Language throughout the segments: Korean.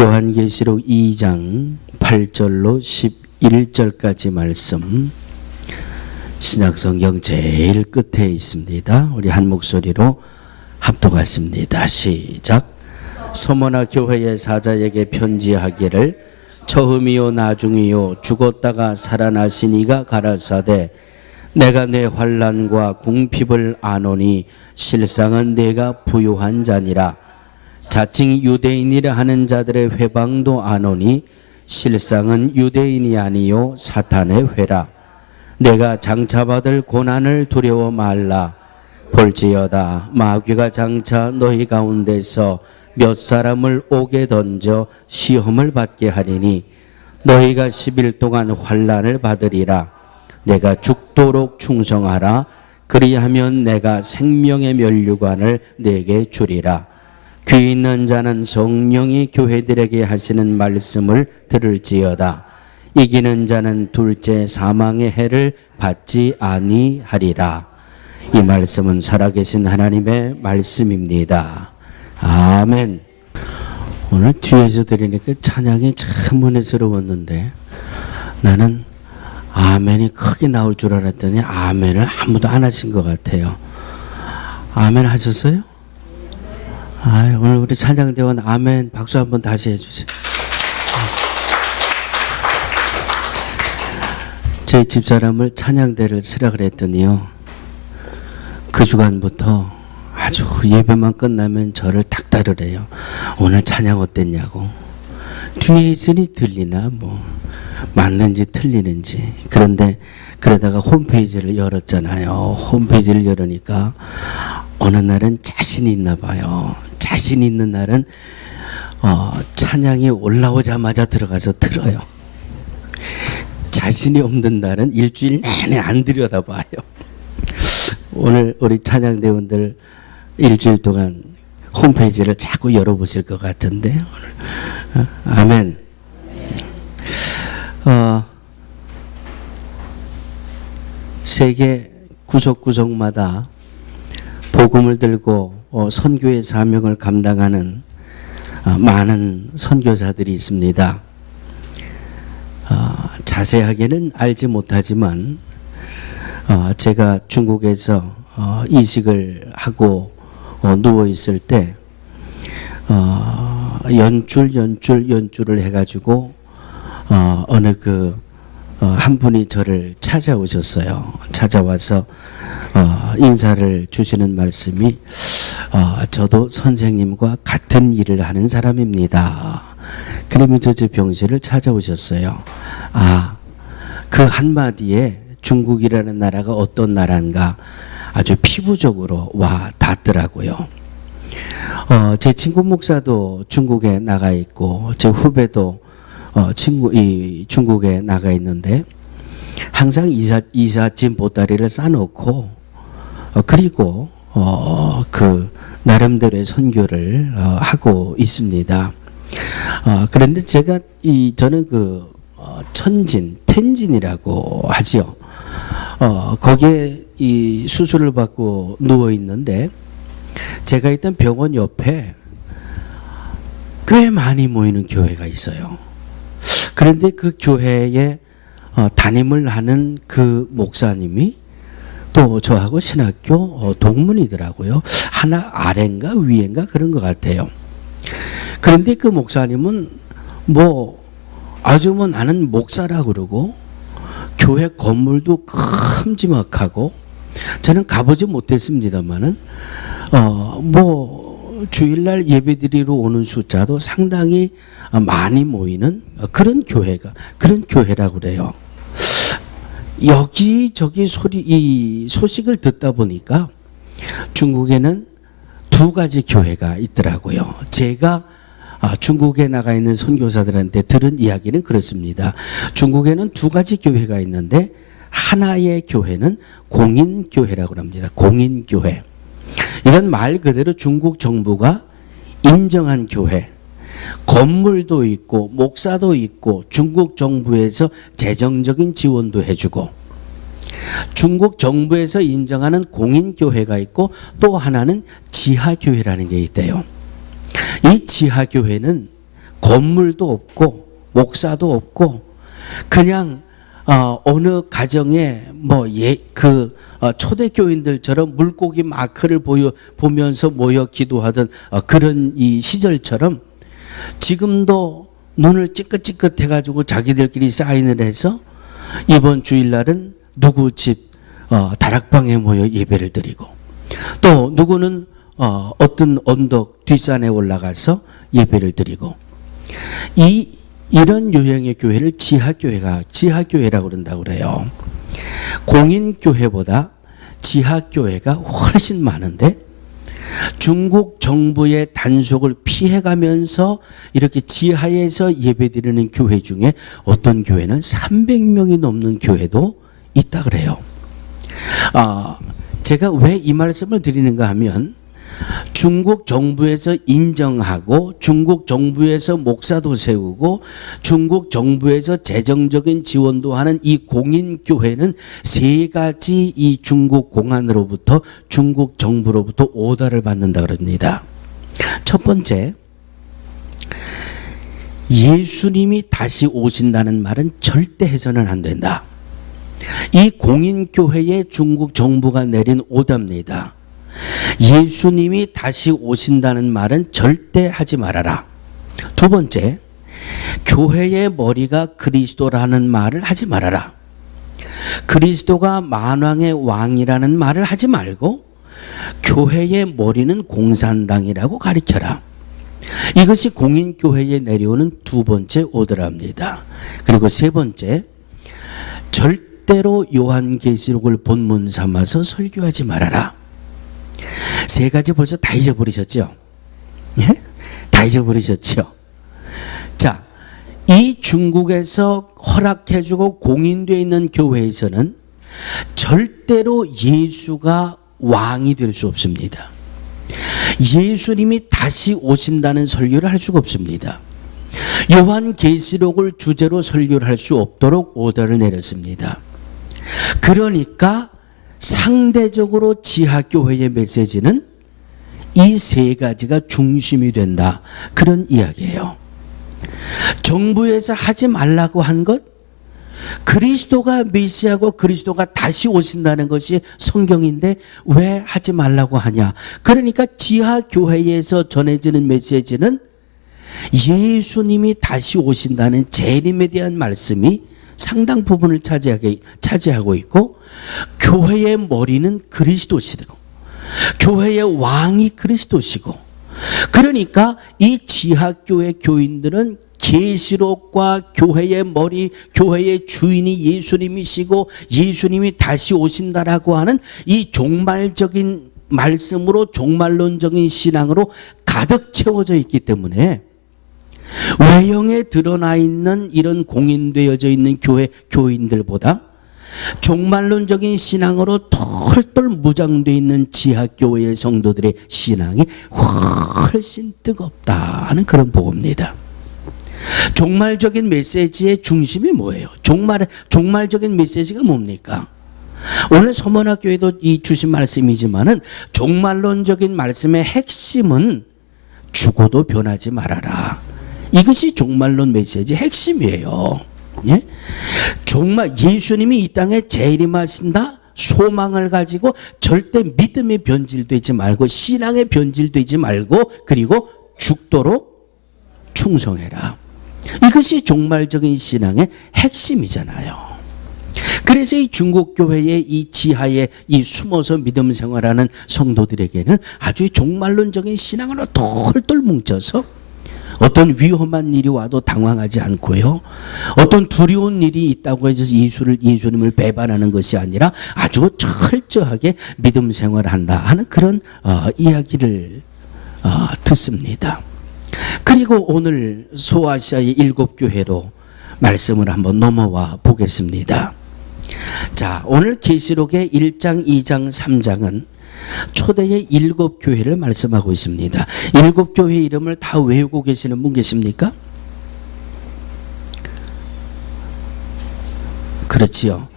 요한계시록 2장 8절로 11절까지 말씀, 신약성경 제일 끝에 있습니다. 우리 한 목소리로 합독하십니다. 시작. 서머나 교회의 사자에게 편지하기를 처음이요 나중이요 죽었다가 살아나신 이가 가라사대 내가 내 환난과 궁핍을 아노니 실상은 내가 부유한 자니라. 자칭 유대인이라 하는 자들의 회방도 아노니 실상은 유대인이 아니요 사탄의 회라. 내가 장차받을 고난을 두려워 말라. 볼지어다 마귀가 장차 너희 가운데서 몇 사람을 옥에 던져 시험을 받게 하리니 너희가 10일 동안 환난을 받으리라. 내가 죽도록 충성하라. 그리하면 내가 생명의 면류관을 내게 주리라. 귀 있는 자는 성령이 교회들에게 하시는 말씀을 들을지어다. 이기는 자는 둘째 사망의 해를 받지 아니하리라. 이 말씀은 살아계신 하나님의 말씀입니다. 아멘. 오늘 뒤에서 드리니까 찬양이 참 은혜스러웠는데 나는 아멘이 크게 나올 줄 알았더니 아멘을 아무도 안 하신 것 같아요. 아멘 하셨어요? 오늘 우리 찬양대원 아멘 박수 한번 다시 해주세요. 제 집사람을 찬양대를 쓰라 그랬더니요, 그 주간부터 아주 예배만 끝나면 저를 탁 따르래요. 오늘 찬양 어땠냐고. 뒤에 있으니 들리나 뭐 맞는지 틀리는지. 그런데 그러다가 홈페이지를 열었잖아요. 홈페이지를 열으니까 어느 날은 자신이 있나 봐요. 자신 있는 날은 찬양이 올라오자마자 들어가서 들어요. 자신이 없는 날은 일주일 내내 안 들여다봐요. 오늘 우리 찬양대원들 일주일 동안 홈페이지를 자꾸 열어보실 것 같은데 오늘 아멘. 세계 구석구석마다 복음을 들고 선교의 사명을 감당하는 많은 선교사들이 있습니다. 자세하게는 알지 못하지만 제가 중국에서 이식을 하고 누워 있을 때 연줄을 해가지고 어느 한 분이 저를 찾아오셨어요. 찾아와서 인사를 주시는 말씀이 저도 선생님과 같은 일을 하는 사람입니다. 그러면서 제 병실을 찾아오셨어요. 그 한마디에 중국이라는 나라가 어떤 나라인가 아주 피부적으로 와 닿더라고요. 제 친구 목사도 중국에 나가 있고 제 후배도 중국에 나가 있는데 항상 이삿짐 보따리를 싸놓고 그리고 그 나름대로의 선교를 하고 있습니다. 그런데 저는 텐진이라고 하죠. 거기에 이 수술을 받고 누워 있는데 제가 있던 병원 옆에 꽤 많이 모이는 교회가 있어요. 그런데 그 교회에 담임을 하는 그 목사님이 또 저하고 신학교 동문이더라고요. 하나 아래인가 위인가 그런 것 같아요. 그런데 그 목사님은 나는 목사라 그러고 교회 건물도 큼지막하고 저는 가보지 못했습니다만은 주일날 예배드리러 오는 숫자도 상당히 많이 모이는 그런 교회라고 그래요. 여기저기 이 소식을 듣다 보니까 중국에는 두 가지 교회가 있더라고요. 제가 중국에 나가 있는 선교사들한테 들은 이야기는 그렇습니다. 중국에는 두 가지 교회가 있는데 하나의 교회는 공인교회라고 합니다. 공인교회. 이건 말 그대로 중국 정부가 인정한 교회. 건물도 있고 목사도 있고 중국 정부에서 재정적인 지원도 해주고 중국 정부에서 인정하는 공인교회가 있고 또 하나는 지하교회라는 게 있대요. 이 지하교회는 건물도 없고 목사도 없고 그냥 어느 가정에 초대교인들처럼 물고기 마크를 보면서 모여 기도하던 그런 이 시절처럼 지금도 눈을 찌긋찌긋 해가지고 자기들끼리 사인을 해서 이번 주일날은 누구 집 다락방에 모여 예배를 드리고 또 누구는 어떤 언덕 뒷산에 올라가서 예배를 드리고 이런 유형의 교회를 지하교회라고 그런다고 그래요. 공인교회보다 지하교회가 훨씬 많은데 중국 정부의 단속을 피해가면서 이렇게 지하에서 예배드리는 교회 중에 어떤 교회는 300명이 넘는 교회도 있다 그래요. 제가 왜 이 말씀을 드리는가 하면 중국 정부에서 인정하고 중국 정부에서 목사도 세우고 중국 정부에서 재정적인 지원도 하는 이 공인교회는 세 가지 이 중국 공안으로부터 중국 정부로부터 오더를 받는다 그럽니다. 첫 번째, 예수님이 다시 오신다는 말은 절대 해서는 안 된다. 이 공인교회에 중국 정부가 내린 오더입니다. 예수님이 다시 오신다는 말은 절대 하지 말아라. 두 번째, 교회의 머리가 그리스도라는 말을 하지 말아라. 그리스도가 만왕의 왕이라는 말을 하지 말고 교회의 머리는 공산당이라고 가리켜라. 이것이 공인교회에 내려오는 두 번째 오더랍니다. 그리고 세 번째, 절대로 요한계시록을 본문 삼아서 설교하지 말아라. 세 가지 벌써 다 잊어버리셨죠? 예? 다 잊어버리셨죠? 자, 이 중국에서 허락해주고 공인되어 있는 교회에서는 절대로 예수가 왕이 될 수 없습니다. 예수님이 다시 오신다는 설교를 할 수가 없습니다. 요한계시록을 주제로 설교를 할 수 없도록 오더를 내렸습니다. 그러니까 상대적으로 지하교회의 메시지는 이 세 가지가 중심이 된다. 그런 이야기예요. 정부에서 하지 말라고 한 것, 그리스도가 메시아고 그리스도가 다시 오신다는 것이 성경인데 왜 하지 말라고 하냐. 그러니까 지하교회에서 전해지는 메시지는 예수님이 다시 오신다는 재림에 대한 말씀이 상당 부분을 차지하고 있고 교회의 머리는 그리스도시고 교회의 왕이 그리스도시고 그러니까 이 지하교회 교인들은 계시록과 교회의 머리, 교회의 주인이 예수님이시고 예수님이 다시 오신다라고 하는 이 종말적인 말씀으로 종말론적인 신앙으로 가득 채워져 있기 때문에 외형에 드러나 있는 이런 공인되어져 있는 교회 교인들보다 종말론적인 신앙으로 털털 무장되어 있는 지하교회의 성도들의 신앙이 훨씬 뜨겁다는 그런 보고입니다. 종말적인 메시지의 중심이 뭐예요? 종말적인 메시지가 뭡니까? 오늘 서문학교에도 이 주신 말씀이지만은 종말론적인 말씀의 핵심은 죽어도 변하지 말아라. 이것이 종말론 메시지의 핵심이에요. 예? 정말 예수님이 이 땅에 재림하신다 소망을 가지고 절대 믿음의 변질되지 말고 신앙의 변질되지 말고 그리고 죽도록 충성해라. 이것이 종말적인 신앙의 핵심이잖아요. 그래서 이 중국 교회의 이 지하에 이 숨어서 믿음 생활하는 성도들에게는 아주 종말론적인 신앙으로 똘똘 뭉쳐서 어떤 위험한 일이 와도 당황하지 않고요. 어떤 두려운 일이 있다고 해서 예수님을 배반하는 것이 아니라 아주 철저하게 믿음 생활을 한다 하는 그런 이야기를 듣습니다. 그리고 오늘 소아시아의 7교회로 말씀을 한번 넘어와 보겠습니다. 자, 오늘 계시록의 1장, 2장, 3장은 초대의 7교회를 말씀하고 있습니다. 7교회 이름을 다 외우고 계시는 분 계십니까? 그렇지요.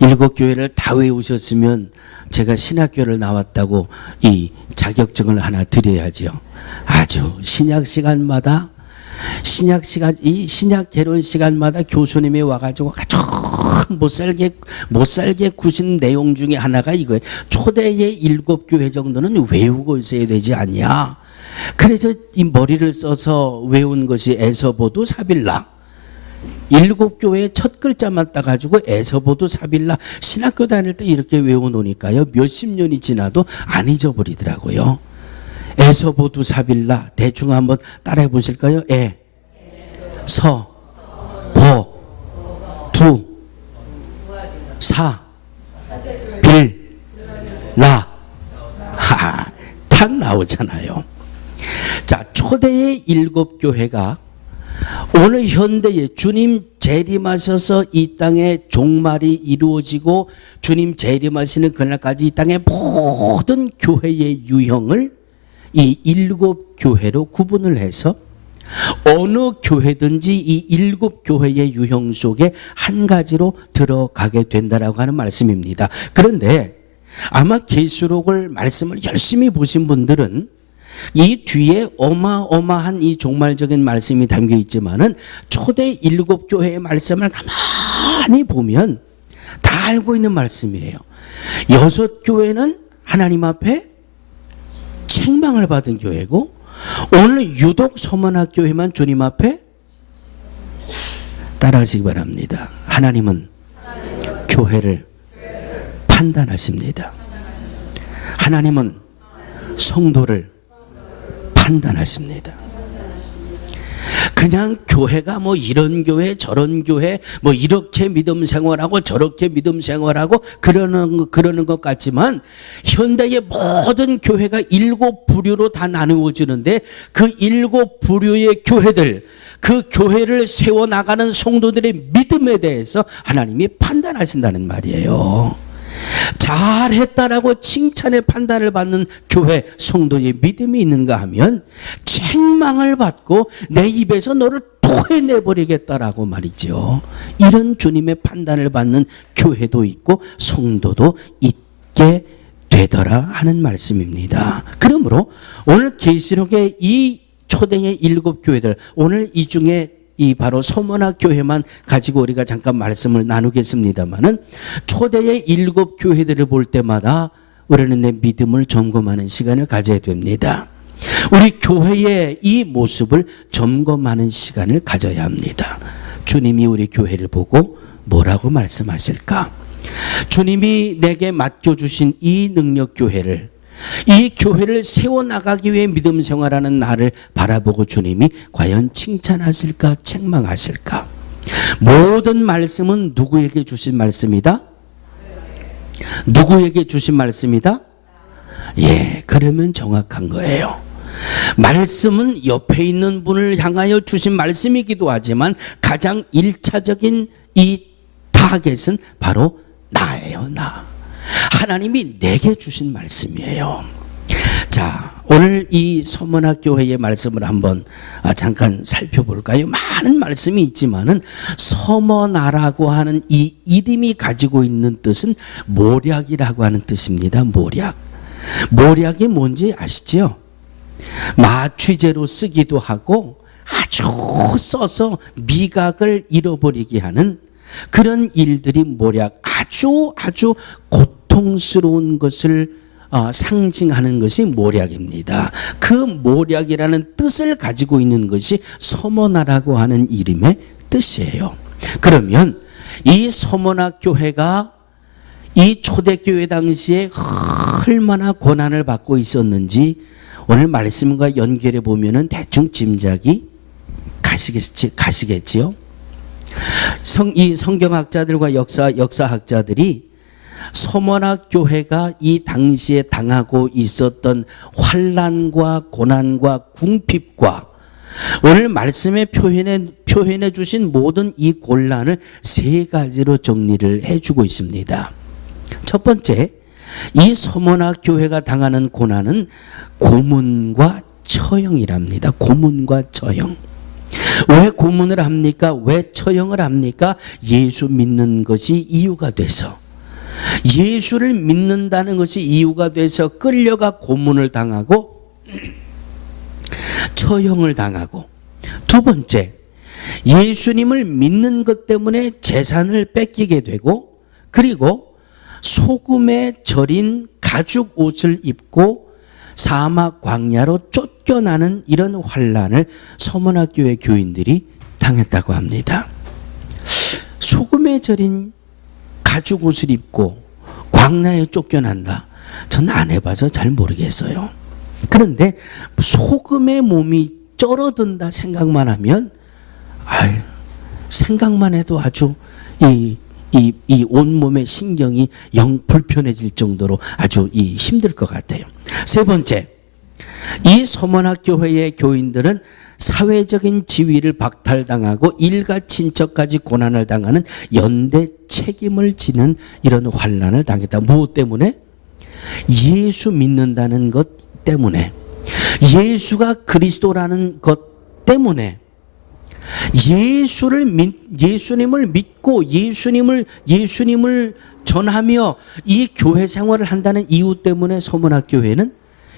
7교회를 다 외우셨으면 제가 신학교를 나왔다고 이 자격증을 하나 드려야죠. 아주 신약 시간마다 신약 시간, 이 신약 개론 시간마다 교수님이 와가지고 아주 못 살게 구신 내용 중에 하나가 이거예요. 초대의 7교회 정도는 외우고 있어야 되지 않냐. 그래서 이 머리를 써서 외운 것이 에서보두 사빌라. 7교회의 첫 글자만 따가지고 에서보두 사빌라. 신학교 다닐 때 이렇게 외워놓으니까요, 몇십 년이 지나도 안 잊어버리더라고요. 에서보두 사빌라. 대충 한번 따라해 보실까요? 서, 보, 두, 사, 빌, 라. 딱 나오잖아요. 자, 초대의 7교회가 오늘 현대에 주님 재림하셔서 이 땅에 종말이 이루어지고 주님 재림하시는 그날까지 이 땅의 모든 교회의 유형을 이 7교회로 구분을 해서 어느 교회든지 이 7교회의 유형 속에 한 가지로 들어가게 된다라고 하는 말씀입니다. 그런데 아마 계시록을 말씀을 열심히 보신 분들은 이 뒤에 어마어마한 이 종말적인 말씀이 담겨 있지만은 초대 7교회의 말씀을 가만히 보면 다 알고 있는 말씀이에요. 6교회는 하나님 앞에 책망을 받은 교회고, 오늘 유독 서문학교회만 주님 앞에 따라하시기 바랍니다. 하나님은 교회를 판단하십니다. 하나님은 성도를 판단하십니다. 그냥 교회가 뭐 이런 교회 저런 교회 뭐 이렇게 믿음 생활하고 저렇게 믿음 생활하고 그러는 것 같지만, 현대의 모든 교회가 7부류로 다 나누어지는데 그 7부류의 교회들, 그 교회를 세워나가는 성도들의 믿음에 대해서 하나님이 판단하신다는 말이에요. 잘했다라고 칭찬의 판단을 받는 교회 성도의 믿음이 있는가 하면 책망을 받고 내 입에서 너를 토해내버리겠다라고 말이죠. 이런 주님의 판단을 받는 교회도 있고 성도도 있게 되더라 하는 말씀입니다. 그러므로 오늘 계시록의 이 초대의 7교회들, 오늘 이 중에 이 바로 서문학 교회만 가지고 우리가 잠깐 말씀을 나누겠습니다만은, 초대의 7교회들을 볼 때마다 우리는 내 믿음을 점검하는 시간을 가져야 됩니다. 우리 교회의 이 모습을 점검하는 시간을 가져야 합니다. 주님이 우리 교회를 보고 뭐라고 말씀하실까? 주님이 내게 맡겨주신 이 능력교회를, 이 교회를 세워나가기 위해 믿음 생활하는 나를 바라보고 주님이 과연 칭찬하실까 책망하실까? 모든 말씀은 누구에게 주신 말씀이다? 누구에게 주신 말씀이다? 예, 그러면 정확한 거예요. 말씀은 옆에 있는 분을 향하여 주신 말씀이기도 하지만 가장 1차적인 이 타겟은 바로 나예요. 나. 하나님이 내게 주신 말씀이에요. 자, 오늘 이 서문학 교회의 말씀을 한번 잠깐 살펴볼까요? 많은 말씀이 있지만은 서머나라고 하는 이 이름이 가지고 있는 뜻은 모략이라고 하는 뜻입니다. 모략. 모략이 뭔지 아시죠? 마취제로 쓰기도 하고 아주 써서 미각을 잃어버리게 하는 그런 일들이 모략, 아주 고통스러운 것을 상징하는 것이 모략입니다. 그 모략이라는 뜻을 가지고 있는 것이 서머나라고 하는 이름의 뜻이에요. 그러면 이 서머나 교회가 이 초대교회 당시에 얼마나 고난을 받고 있었는지 오늘 말씀과 연결해 보면은 대충 짐작이 가시겠지요? 이 성경학자들과 역사학자들이 서머나 교회가 이 당시에 당하고 있었던 환난과 고난과 궁핍과 오늘 말씀에 표현해 주신 모든 이 곤란을 세 가지로 정리를 해주고 있습니다. 첫 번째, 이 서머나 교회가 당하는 고난은 고문과 처형이랍니다. 고문과 처형. 왜 고문을 합니까? 왜 처형을 합니까? 예수 믿는 것이 이유가 돼서, 예수를 믿는다는 것이 이유가 돼서 끌려가 고문을 당하고 처형을 당하고, 두 번째, 예수님을 믿는 것 때문에 재산을 뺏기게 되고, 그리고 소금에 절인 가죽 옷을 입고 사막 광야로 쫓겨나는 이런 환난을 서문학교의 교인들이 당했다고 합니다. 소금에 절인 가죽 옷을 입고 광야에 쫓겨난다. 전 안 해봐서 잘 모르겠어요. 그런데 소금에 몸이 쩔어든다 생각만 하면, 생각만 해도 아주 이 온몸의 신경이 영 불편해질 정도로 아주 힘들 것 같아요. 세 번째, 이 서문학 교회의 교인들은 사회적인 지위를 박탈당하고 일가 친척까지 고난을 당하는 연대 책임을 지는 이런 환난을 당했다. 무엇 때문에? 예수 믿는다는 것 때문에, 예수가 그리스도라는 것 때문에, 예수님을 믿고 예수님을 전하며 이 교회 생활을 한다는 이유 때문에 서문학 교회는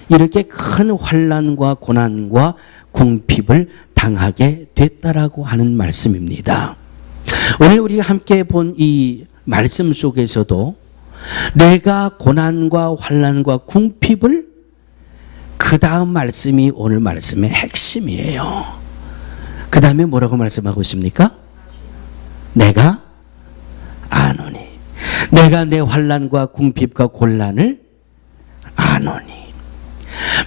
이렇게 큰 환난과 고난과 궁핍을 당하게 됐다라고 하는 말씀입니다. 오늘 우리가 함께 본 이 말씀 속에서도 내가 고난과 환난과 궁핍을, 그 다음 말씀이 오늘 말씀의 핵심이에요. 그 다음에 뭐라고 말씀하고 있습니까? 내가 아노니. 내가 내 환난과 궁핍과 곤란을 아노니.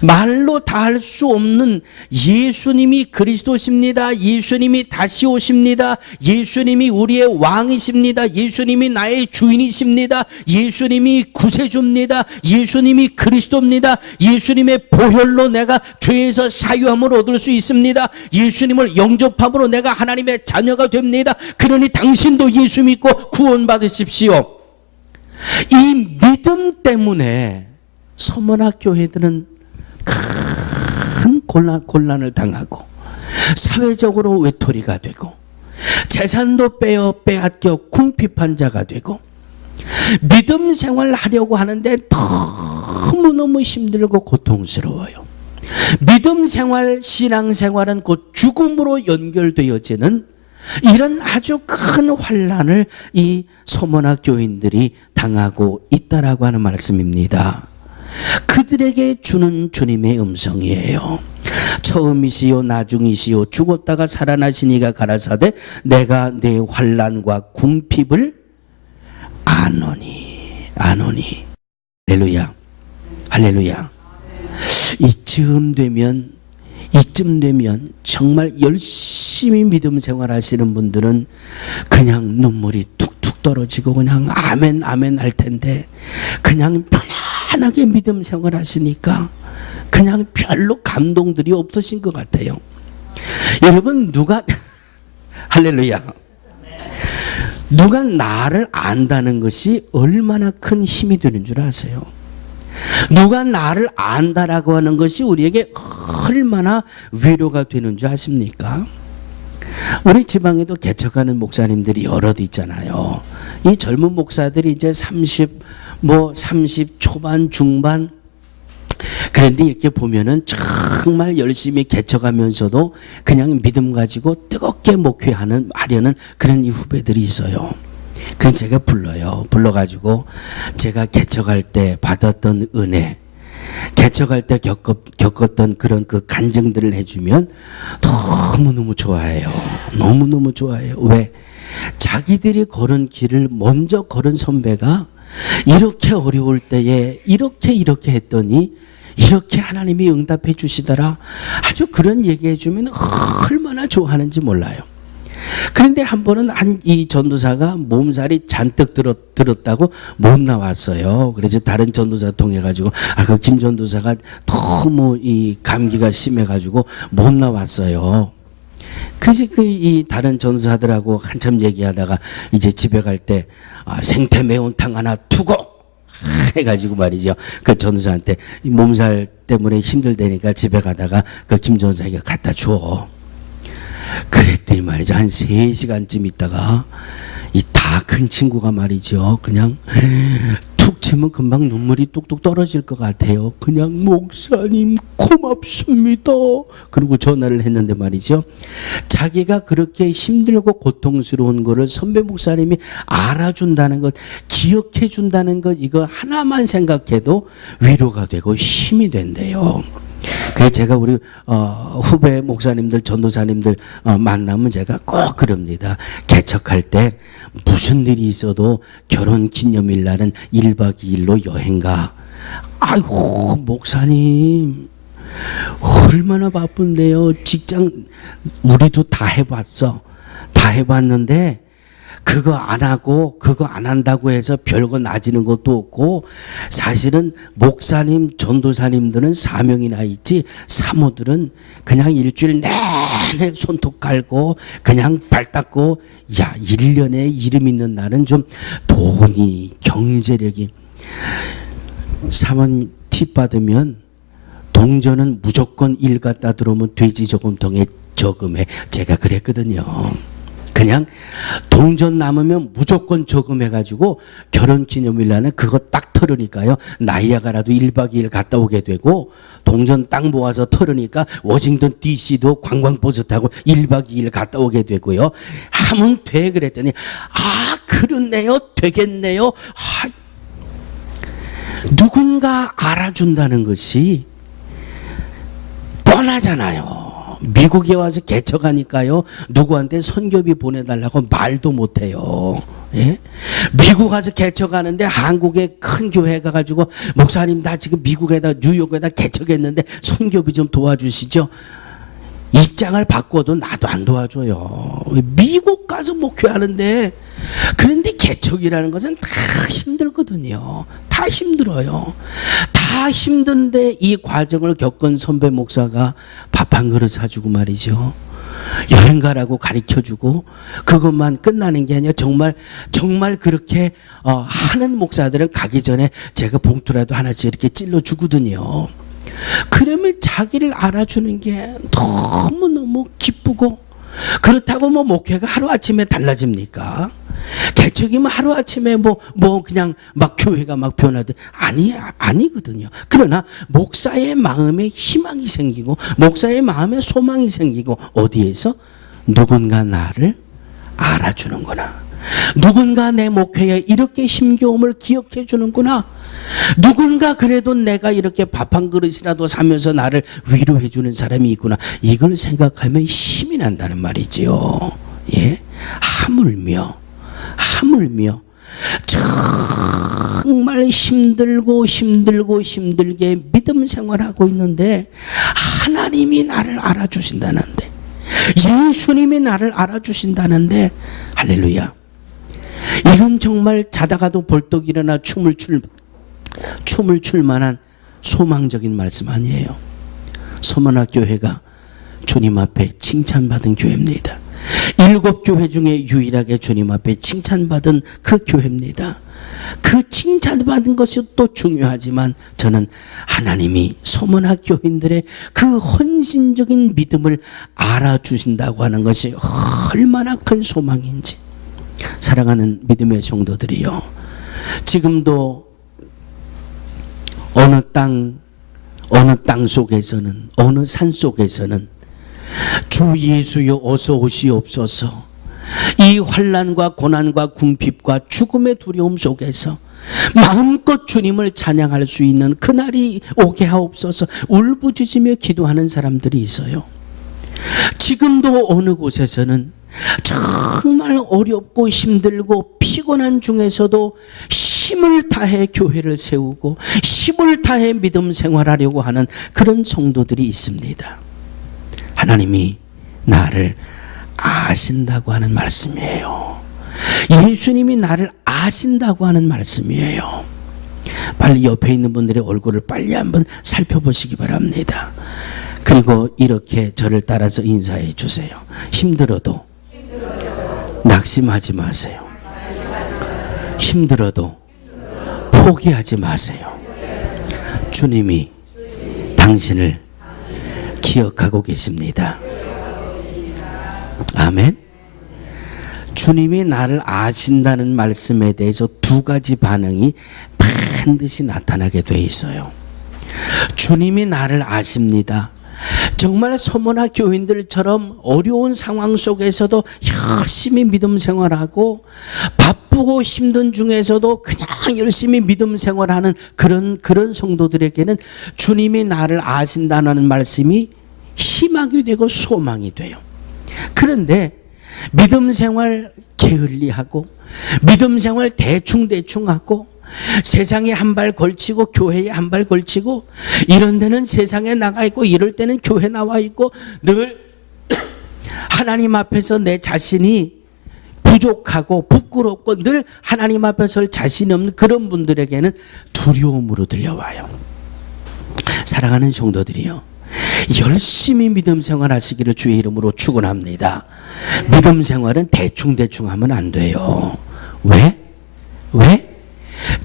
말로 다 할 수 없는 예수님이 그리스도십니다. 예수님이 다시 오십니다. 예수님이 우리의 왕이십니다. 예수님이 나의 주인이십니다. 예수님이 구세주입니다. 예수님이 그리스도입니다. 예수님의 보혈로 내가 죄에서 사유함을 얻을 수 있습니다. 예수님을 영접함으로 내가 하나님의 자녀가 됩니다. 그러니 당신도 예수 믿고 구원받으십시오. 이 믿음 때문에 서문학 교회들은 큰 곤란을 당하고 사회적으로 외톨이가 되고 재산도 빼앗겨 궁핍한 자가 되고 믿음 생활을 하려고 하는데 너무너무 힘들고 고통스러워요. 믿음 생활, 신앙 생활은 곧 죽음으로 연결되어지는 이런 아주 큰 환난을 이 서문학 교인들이 당하고 있다라고 하는 말씀입니다. 그들에게 주는 주님의 음성이에요. 처음이시요 나중이시요 죽었다가 살아나시니가 가라사대 내가 내 환난과 궁핍을 아노니. 할렐루야, 할렐루야. 이쯤 되면 정말 열심히 믿음 생활하시는 분들은 그냥 눈물이 툭툭 떨어지고 그냥 아멘 아멘 할 텐데, 그냥 편안하게 믿음 생활하시니까 그냥 별로 감동들이 없으신 것 같아요. 여러분, 할렐루야, 누가 나를 안다는 것이 얼마나 큰 힘이 되는 줄 아세요? 누가 나를 안다라고 하는 것이 우리에게 얼마나 위로가 되는 줄 아십니까? 우리 지방에도 개척하는 목사님들이 여럿 있잖아요. 이 젊은 목사들이 이제 30 초반 중반, 그런데 이렇게 보면은 정말 열심히 개척하면서도 그냥 믿음 가지고 뜨겁게 목회하려는 그런 이 후배들이 있어요. 그래서 제가 불러가지고 제가 개척할 때 받았던 은혜, 개척할 때 겪었던 그런 그 간증들을 해주면 너무너무 좋아해요. 너무너무 좋아해요. 왜? 자기들이 걸은 길을 먼저 걸은 선배가 이렇게 어려울 때에 이렇게 했더니 이렇게 하나님이 응답해 주시더라. 아주 그런 얘기해 주면 얼마나 좋아하는지 몰라요. 그런데 한 번은 이 전도사가 몸살이 잔뜩 들었다고 못 나왔어요. 그래서 다른 전도사 통해 가지고 그 김 전도사가 너무 이 감기가 심해 가지고 못 나왔어요. 그래서 이 다른 전도사들하고 한참 얘기하다가 이제 집에 갈 때 생태 매운탕 하나 두고 해가지고 말이죠. 그 전도사한테 몸살 때문에 힘들다니까 집에 가다가 그 김 전도사가 갖다 줘. 그랬더니 말이죠. 한 3시간쯤 있다가 이 다 큰 친구가 말이죠. 그냥 툭 보시면 금방 눈물이 뚝뚝 떨어질 것 같아요. 그냥 목사님 고맙습니다. 그리고 전화를 했는데 말이죠. 자기가 그렇게 힘들고 고통스러운 거를 선배 목사님이 알아준다는 것, 기억해 준다는 것, 이거 하나만 생각해도 위로가 되고 힘이 된대요. 그래서 제가 우리 후배 목사님들, 전도사님들 만나면 제가 꼭 그럽니다. 개척할 때 무슨 일이 있어도 결혼 기념일 날은 1박 2일로 여행 가. 아이고 목사님 얼마나 바쁜데요. 직장 우리도 다 해봤어. 다 해봤는데 그거 안 하고 그거 안 한다고 해서 별거 나지는 것도 없고, 사실은 목사님 전도사님들은 사명이나 있지 사모들은 그냥 일주일 내내 손톱 깔고 그냥 발 닦고, 야 1년에 이름 있는 날은 좀 돈이 경제력이. 사모님 팁 받으면 동전은 무조건 일 갖다 들어오면 돼지 저금통에 저금해. 제가 그랬거든요. 그냥 동전 남으면 무조건 저금해가지고 결혼 기념일 날은 그거 딱 털으니까요. 나이아가라도 1박 2일 갔다 오게 되고, 동전 딱 모아서 털으니까 워싱턴 DC도 관광버스 타고 1박 2일 갔다 오게 되고요. 하면 돼 그랬더니 아 그렇네요. 되겠네요. 아, 누군가 알아준다는 것이 뻔하잖아요. 미국에 와서 개척하니까요. 누구한테 선교비 보내달라고 말도 못해요. 예? 미국 가서 개척하는데 한국에 큰 교회 가가지고 목사님 나 지금 미국에다 뉴욕에다 개척했는데 선교비 좀 도와주시죠. 입장을 바꿔도 나도 안 도와줘요. 미국 가서 목회하는데. 그런데 개척이라는 것은 다 힘들거든요. 다 힘들어요. 다 힘든데 이 과정을 겪은 선배 목사가 밥 한 그릇 사주고 말이죠. 여행 가라고 가르쳐주고, 그것만 끝나는 게 아니라 정말 그렇게 하는 목사들은 가기 전에 제가 봉투라도 하나씩 이렇게 찔러주거든요. 그러면 자기를 알아주는 게 너무너무 기쁘고, 그렇다고 뭐 목회가 하루아침에 달라집니까? 개척이면 하루아침에 뭐 그냥 막 교회가 막 변하듯 아니거든요. 그러나 목사의 마음에 희망이 생기고 목사의 마음에 소망이 생기고, 어디에서? 누군가 나를 알아주는구나. 누군가 내 목회에 이렇게 힘겨움을 기억해 주는구나. 누군가 그래도 내가 이렇게 밥 한 그릇이라도 사면서 나를 위로해 주는 사람이 있구나. 이걸 생각하면 힘이 난다는 말이지요. 예? 하물며 정말 힘들게 믿음 생활하고 있는데 하나님이 나를 알아주신다는데, 예수님이 나를 알아주신다는데, 할렐루야. 이건 정말 자다가도 벌떡 일어나 춤을 출 만한 소망적인 말씀 아니에요. 서문학교회가 주님 앞에 칭찬받은 교회입니다. 7교회 중에 유일하게 주님 앞에 칭찬받은 그 교회입니다. 그 칭찬받은 것이 또 중요하지만, 저는 하나님이 서문학 교인들의 그 헌신적인 믿음을 알아주신다고 하는 것이 얼마나 큰 소망인지. 사랑하는 믿음의 성도들이요, 지금도 어느 땅 속에서는, 어느 산 속에서는 주 예수여 어서 오시옵소서, 이 환난과 고난과 궁핍과 죽음의 두려움 속에서 마음껏 주님을 찬양할 수 있는 그날이 오게 하옵소서 울부짖으며 기도하는 사람들이 있어요. 지금도 어느 곳에서는 정말 어렵고 힘들고 피곤한 중에서도 힘을 다해 교회를 세우고 힘을 다해 믿음 생활하려고 하는 그런 성도들이 있습니다. 하나님이 나를 아신다고 하는 말씀이에요. 예수님이 나를 아신다고 하는 말씀이에요. 빨리 옆에 있는 분들의 얼굴을 빨리 한번 살펴보시기 바랍니다. 그리고 이렇게 저를 따라서 인사해 주세요. 힘들어도 낙심하지 마세요. 힘들어도 포기하지 마세요. 주님이 당신을 기억하고 계십니다. 아멘. 주님이 나를 아신다는 말씀에 대해서 두 가지 반응이 반드시 나타나게 돼 있어요. 주님이 나를 아십니다. 정말 서머나 교인들처럼 어려운 상황 속에서도 열심히 믿음 생활하고 바쁘고 힘든 중에서도 그냥 열심히 믿음 생활하는 그런 성도들에게는 주님이 나를 아신다는 말씀이 희망이 되고 소망이 돼요. 그런데 믿음 생활 게을리하고 믿음 생활 대충하고 세상에 한 발 걸치고 교회에 한 발 걸치고 이런 데는 세상에 나가 있고 이럴 때는 교회 나와 있고 늘 하나님 앞에서 내 자신이 부족하고 부끄럽고 늘 하나님 앞에 설 자신이 없는 그런 분들에게는 두려움으로 들려와요. 사랑하는 성도들이요, 열심히 믿음 생활하시기를 주의 이름으로 축원합니다. 믿음 생활은 대충 하면 안 돼요. 왜?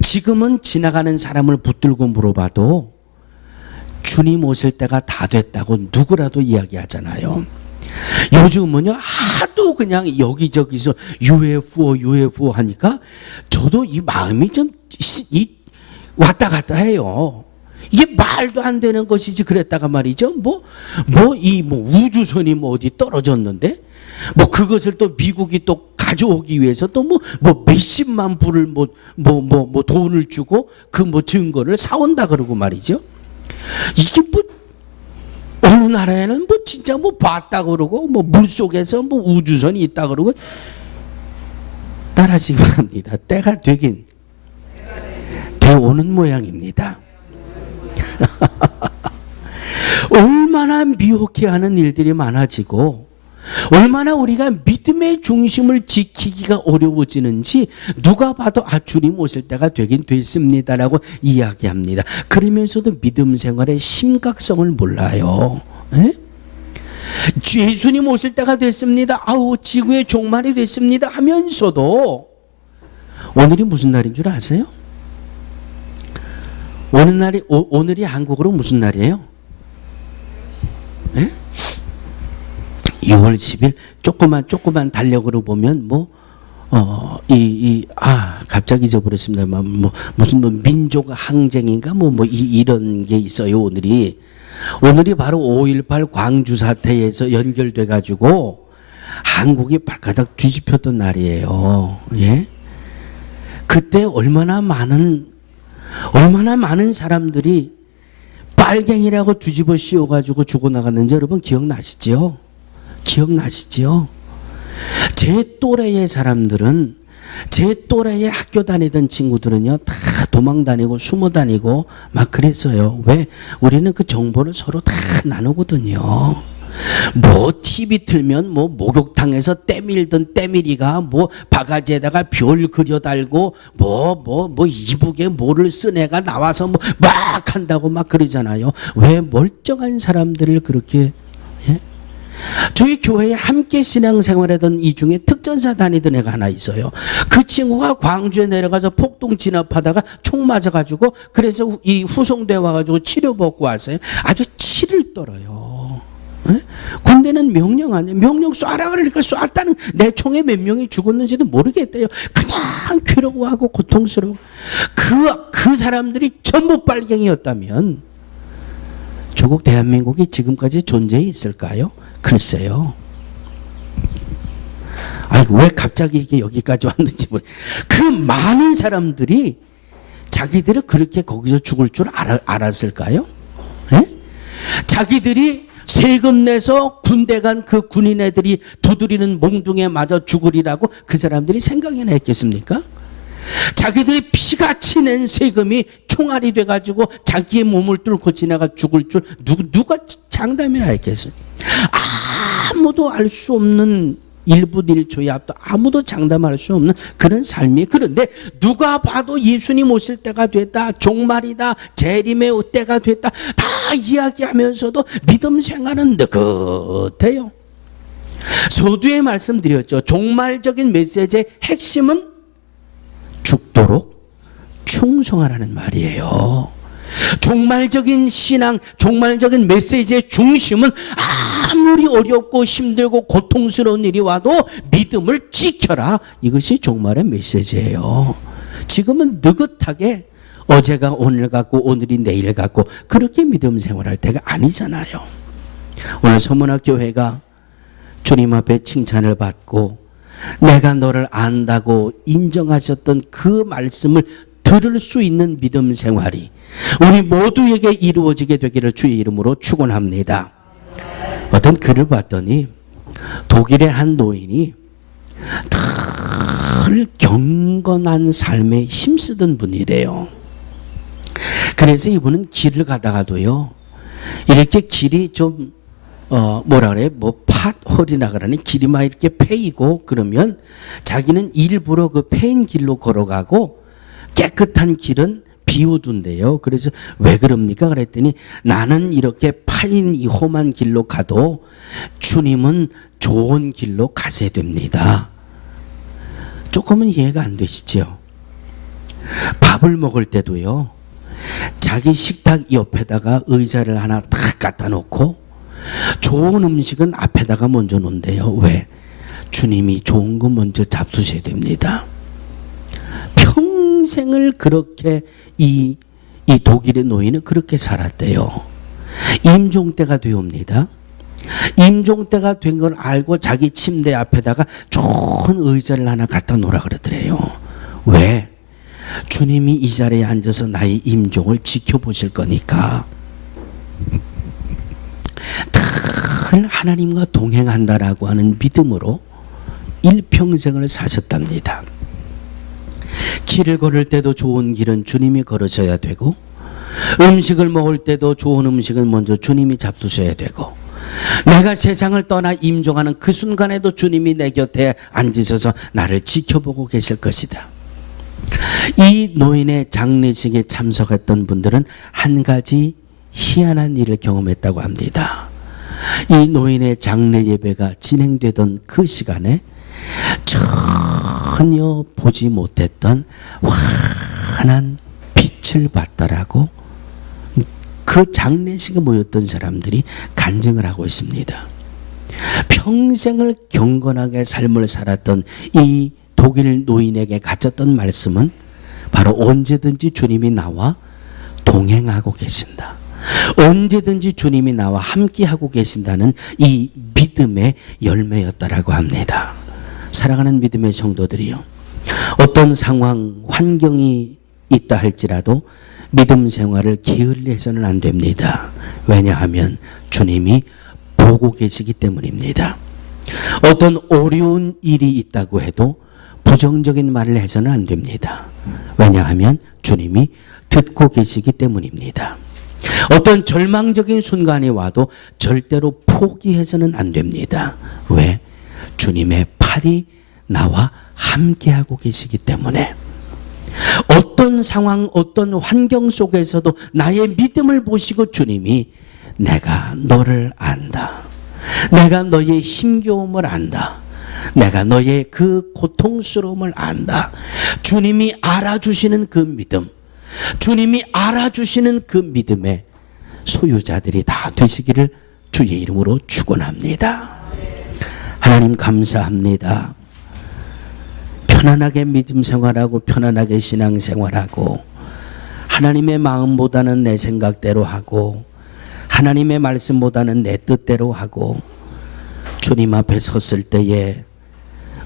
지금은 지나가는 사람을 붙들고 물어봐도 주님 오실 때가 다 됐다고 누구라도 이야기하잖아요. 요즘은요 하도 그냥 여기저기서 UFO 하니까 저도 이 마음이 좀 왔다 갔다 해요. 이게 말도 안 되는 것이지 그랬다가 말이죠. 우주선이 어디 떨어졌는데 그것을 또 미국이 또 가져오기 위해서 또 몇십만 불을 돈을 주고 그 증거를 사온다 그러고 말이죠. 이게 어느 나라에는 진짜 봤다 그러고 물속에서 우주선이 있다 그러고 따라하시기 바랍니다. 때가 되긴 되어오는 모양입니다. 얼마나 미혹해하는 일들이 많아지고 얼마나 우리가 믿음의 중심을 지키기가 어려워지는지 누가 봐도 주님 오실 때가 되긴 됐습니다라고 이야기합니다. 그러면서도 믿음 생활의 심각성을 몰라요. 예수님 오실 때가 됐습니다. 지구의 종말이 됐습니다 하면서도 오늘이 무슨 날인 줄 아세요? 오늘이 한국으로 무슨 날이에요? 6월 10일 조그만 달력으로 보면 갑자기 잊어버렸습니다만 무슨 민족 항쟁인가 이런 게 있어요. 오늘이 바로 5.18 광주 사태에서 연결돼 가지고 한국이 발가닥 뒤집혔던 날이에요. 예? 그때 얼마나 많은 사람들이 빨갱이라고 뒤집어 씌워가지고 죽어나갔는지 여러분 기억나시죠? 제 또래의 사람들은, 제 또래에 학교 다니던 친구들은요 다 도망 다니고 숨어 다니고 막 그랬어요. 왜? 우리는 그 정보를 서로 다 나누거든요. TV 틀면 목욕탕에서 때밀던 때밀이가 바가지에다가 별 그려 달고 이북에 뭐를 쓴 애가 나와서 막 한다고 막 그러잖아요. 왜 멀쩡한 사람들을 그렇게 저희 교회에 함께 신앙생활하던 이 중에 특전사 다니던 애가 하나 있어요. 그 친구가 광주에 내려가서 폭동 진압하다가 총 맞아가지고 그래서 이 후송돼 와가지고 치료받고 왔어요. 아주 치를 떨어요. 군대는 명령 아니에요. 명령 쏴라 그러니까 쐈다는 내 총에 몇 명이 죽었는지도 모르겠대요. 그냥 괴로워하고 고통스러워. 그 사람들이 전부 빨갱이였다면 조국 대한민국이 지금까지 존재해 있을까요? 글쎄요. 왜 갑자기 이게 여기까지 왔는지 그 많은 사람들이 자기들은 그렇게 거기서 죽을 줄 알았을까요? 자기들이 세금 내서 군대 간 그 군인 애들이 두드리는 몽둥이에 맞아 죽으리라고 그 사람들이 생각이나 했겠습니까? 자기들이 피같이 낸 세금이 총알이 돼가지고 자기의 몸을 뚫고 지나가 죽을 줄 누가 장담이나 했겠어요? 아무도 알 수 없는 1분 1초의 앞도 아무도 장담할 수 없는 그런 삶이. 그런데 누가 봐도 예수님 오실 때가 됐다, 종말이다, 재림의 때가 됐다 다 이야기하면서도 믿음 생활은 느긋해요. 서두에 말씀드렸죠. 종말적인 메시지의 핵심은 죽도록 충성하라는 말이에요. 종말적인 신앙, 종말적인 메시지의 중심은 아무리 어렵고 힘들고 고통스러운 일이 와도 믿음을 지켜라. 이것이 종말의 메시지예요. 지금은 느긋하게 어제가 오늘 같고 오늘이 내일 같고 그렇게 믿음 생활할 때가 아니잖아요. 오늘 소문학 교회가 주님 앞에 칭찬을 받고 내가 너를 안다고 인정하셨던 그 말씀을 들을 수 있는 믿음 생활이 우리 모두에게 이루어지게 되기를 주의 이름으로 축원합니다. 어떤 글을 봤더니 독일의 한 노인이 늘 경건한 삶에 힘쓰던 분이래요. 그래서 이분은 길을 가다가도요, 이렇게 길이 좀 뭐라 그래, 뭐 팥홀이나 그러니 길이 막 이렇게 패이고 그러면 자기는 일부러 그 패인 길로 걸어가고 깨끗한 길은 비우둔대요. 그래서 왜 그럽니까? 그랬더니 나는 이렇게 파인 이 험한 길로 가도 주님은 좋은 길로 가셔야 됩니다. 조금은 이해가 안 되시죠? 밥을 먹을 때도요, 자기 식탁 옆에다가 의자를 하나 딱 갖다 놓고 좋은 음식은 앞에다가 먼저 놓는데요. 왜? 주님이 좋은 거 먼저 잡수셔야 됩니다. 평생을 그렇게 이 독일의 노인은 그렇게 살았대요. 임종 때가 되옵니다. 임종 때가 된 걸 알고 자기 침대 앞에다가 좋은 의자를 하나 갖다 놓으라 그러더래요. 왜? 주님이 이 자리에 앉아서 나의 임종을 지켜보실 거니까. 늘 하나님과 동행한다라고 하는 믿음으로 일평생을 사셨답니다. 길을 걸을 때도 좋은 길은 주님이 걸으셔야 되고, 음식을 먹을 때도 좋은 음식은 먼저 주님이 잡수셔야 되고, 내가 세상을 떠나 임종하는 그 순간에도 주님이 내 곁에 앉으셔서 나를 지켜보고 계실 것이다. 이 노인의 장례식에 참석했던 분들은 한 가지 희한한 일을 경험했다고 합니다. 이 노인의 장례 예배가 진행되던 그 시간에 전혀 보지 못했던 환한 빛을 봤다라고 그 장례식에 모였던 사람들이 간증을 하고 있습니다. 평생을 경건하게 삶을 살았던 이 독일 노인에게 가졌던 말씀은 바로 언제든지 주님이 나와 동행하고 계신다. 언제든지 주님이 나와 함께하고 계신다는 이 믿음의 열매였다라고 합니다. 사랑하는 믿음의 성도들이요, 어떤 상황, 환경이 있다 할지라도 믿음 생활을 게을리해서는 안 됩니다. 왜냐하면 주님이 보고 계시기 때문입니다. 어떤 어려운 일이 있다고 해도 부정적인 말을 해서는 안 됩니다. 왜냐하면 주님이 듣고 계시기 때문입니다. 어떤 절망적인 순간이 와도 절대로 포기해서는 안 됩니다. 왜? 주님의 팔이 나와 함께하고 계시기 때문에. 어떤 상황, 어떤 환경 속에서도 나의 믿음을 보시고 주님이 내가 너를 안다. 내가 너의 힘겨움을 안다. 내가 너의 그 고통스러움을 안다. 주님이 알아주시는 그 믿음, 주님이 알아주시는 그 믿음의 소유자들이 다 되시기를 주의 이름으로 축원합니다. 하나님 감사합니다. 편안하게 믿음 생활하고 편안하게 신앙 생활하고 하나님의 마음보다는 내 생각대로 하고 하나님의 말씀보다는 내 뜻대로 하고 주님 앞에 섰을 때에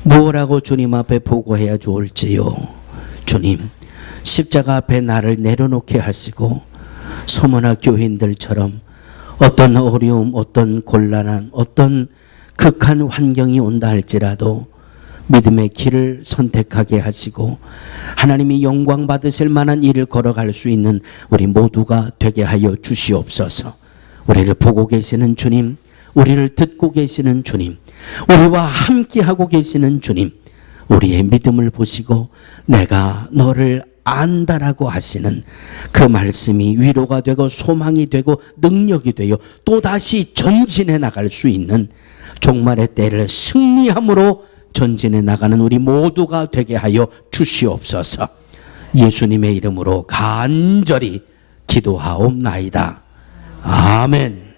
무엇라고 주님 앞에 보고해야 좋을지요. 주님, 십자가 앞에 나를 내려놓게 하시고 소문학 교인들처럼 어떤 어려움, 어떤 곤란한, 어떤 극한 환경이 온다 할지라도 믿음의 길을 선택하게 하시고 하나님이 영광 받으실 만한 일을 걸어갈 수 있는 우리 모두가 되게 하여 주시옵소서. 우리를 보고 계시는 주님, 우리를 듣고 계시는 주님, 우리와 함께하고 계시는 주님, 우리의 믿음을 보시고 내가 너를 안다라고 하시는 그 말씀이 위로가 되고 소망이 되고 능력이 되어 또다시 전진해 나갈 수 있는 종말의 때를 승리함으로 전진해 나가는 우리 모두가 되게 하여 주시옵소서. 예수님의 이름으로 간절히 기도하옵나이다. 아멘.